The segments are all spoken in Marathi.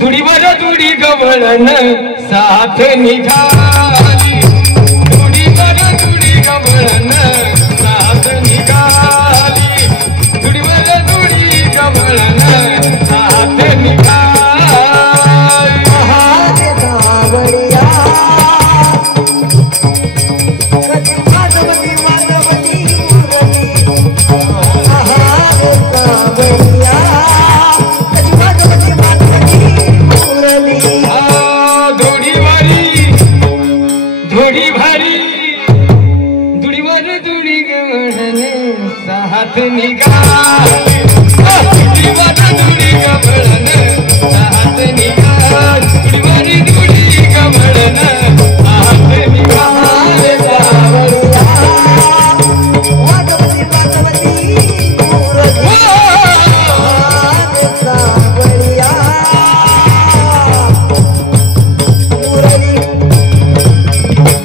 धुडीवर धुडी गवळण साथ निघाली धुडीवर धुडी गवळण साथ निघाली धुडीवर धुडी गवळण साथ निघाली साथ निघाली धुडीवर धुडी गवळण साथ निघाली धुडीवर धुडी गवळण साथ निघाली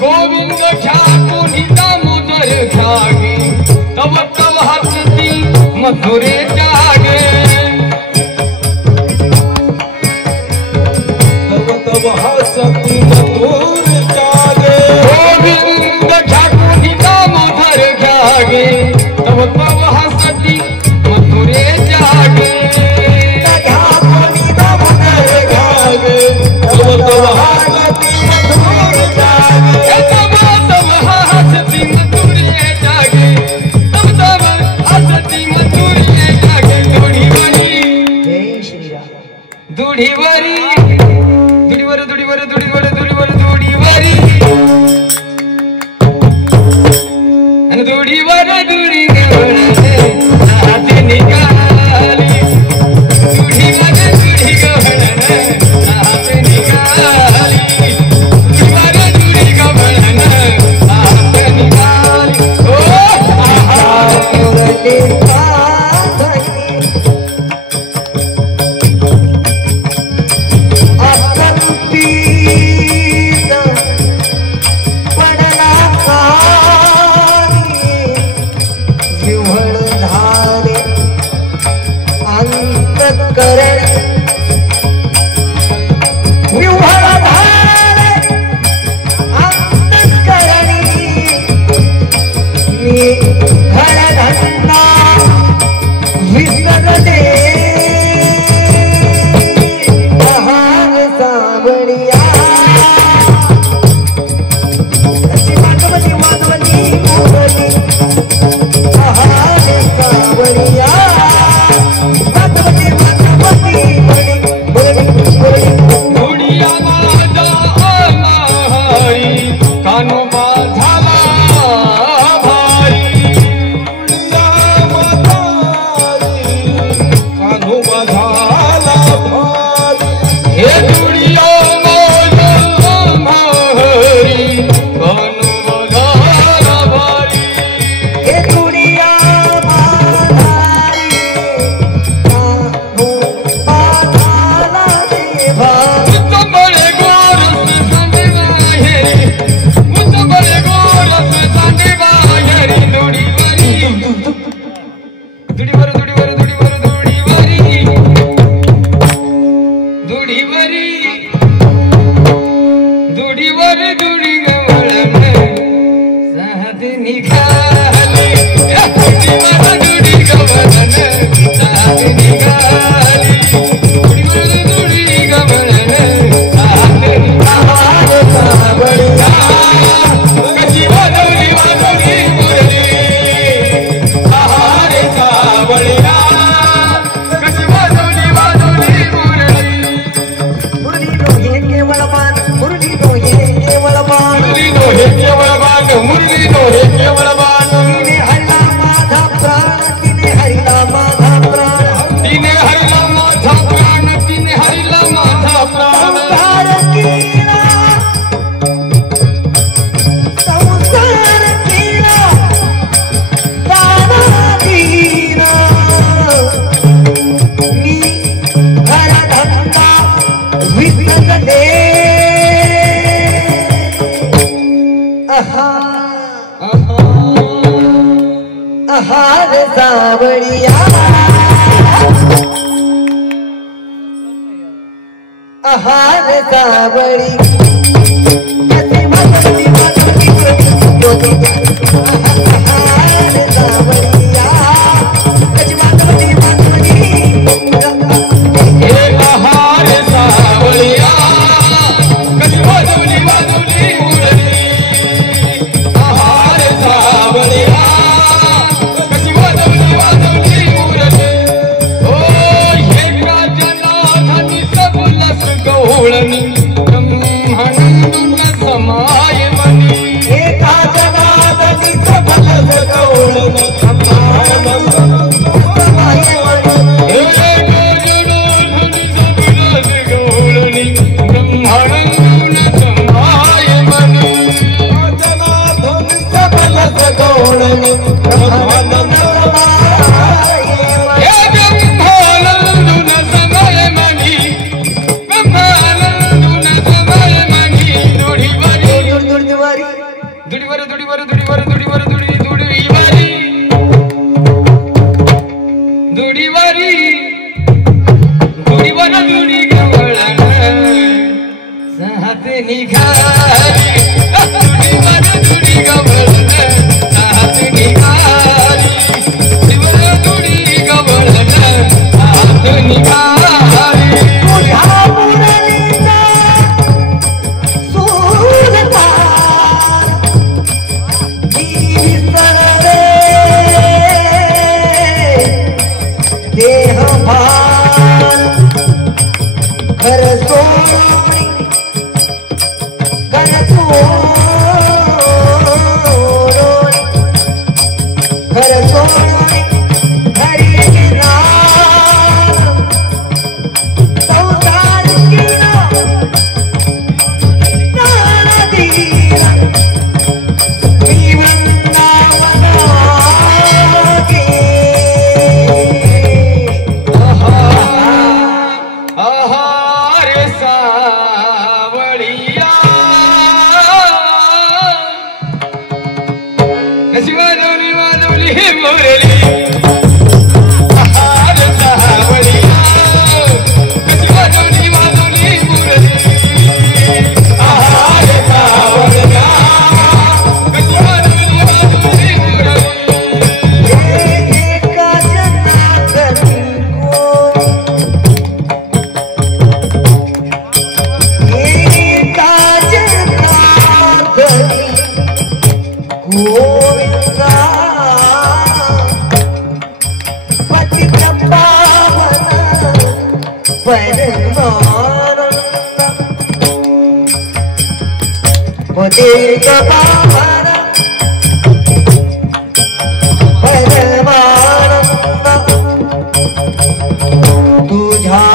गोविंद ठाकुर दामोदर घागे तव तव हसती मथुरे जागे तव तव हसती मथुरे जागे गोविंद ठाकुर दामोदर घागे तव तव हसती मथुरे जागे तव तव हसती मथुरे जागे तव हसती मथुरे जागे धुडीवरी धुडीवर धुडीवर धुडीवर धुडीवर धुडीवरी आणि धुडीवर धुडी गवळण साथ निघाली धुडीवर धुडी गवळण साथ निघाली धुडीवर धुडी गवळण साथ निघाली आहार सावळिया आहार सावळी कसे मातली मातली आहार सावळिया कसे मातली मातली हे आहार सावळिया कशी वाजवली वाजवली मुरली आहार सावळिया कशी वाजवली वाजवली मुरली ओ हे राजनाथानी सबलस गवळणी ब्रह्मानंदुन समाय मनी एका जनादनी सबलस गवळणी ब्रह्मानंदुन समाय मनी हे राजनाथानी सबलस गवळणी ब्रह्मानंदुन समाय मनी जनार्दन सबलस गवळणी ब्रह्मानंदुन समाय मनी हे ब्रह्मानंदुन समाय मनी ब्रह्मानंदुन समाय मनी दुडीवारी दुर्दुवारी दुडीवारी दुडीवारी दुडीवारी दुडीवारी दुडीवारी दुडीवारी दुडीवारी दुडी गवळण सात निघाली दुडीवारी दुडी गवळण सात निघाली दुडीवारी दुडी गवळण सात निघाली तुझ्या मुरलीचा सूरतार विसरले देहभान घर सोडून घर सोडून घर सोडून घरी गेला संसार केला प्राण दिला मी वृंदावनागे आहार सावळिया कशी वाजवली वाजवली हे मोरली आहार सावळिया कशी वाजवली वाजवली मुरली आहार सावळिया कशी वाजवली वाजवली मुरली एका जनार्दनी एका जनार्दनी गोविंदा पतित पावन परमानंद पतित पावन परमानंद तुझ्या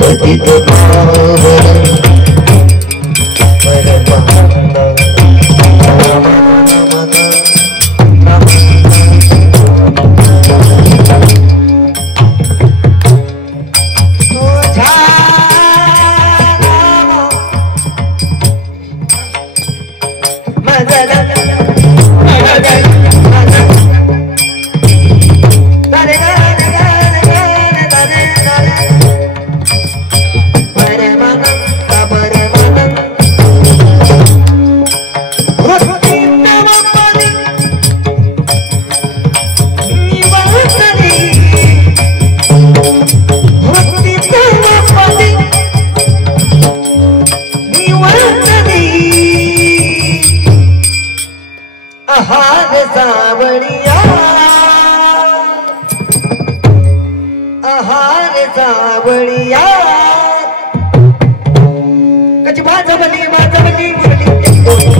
पतित पावन आहार सावळिया आहार सावळिया कची वाजवली वाजवली मुरली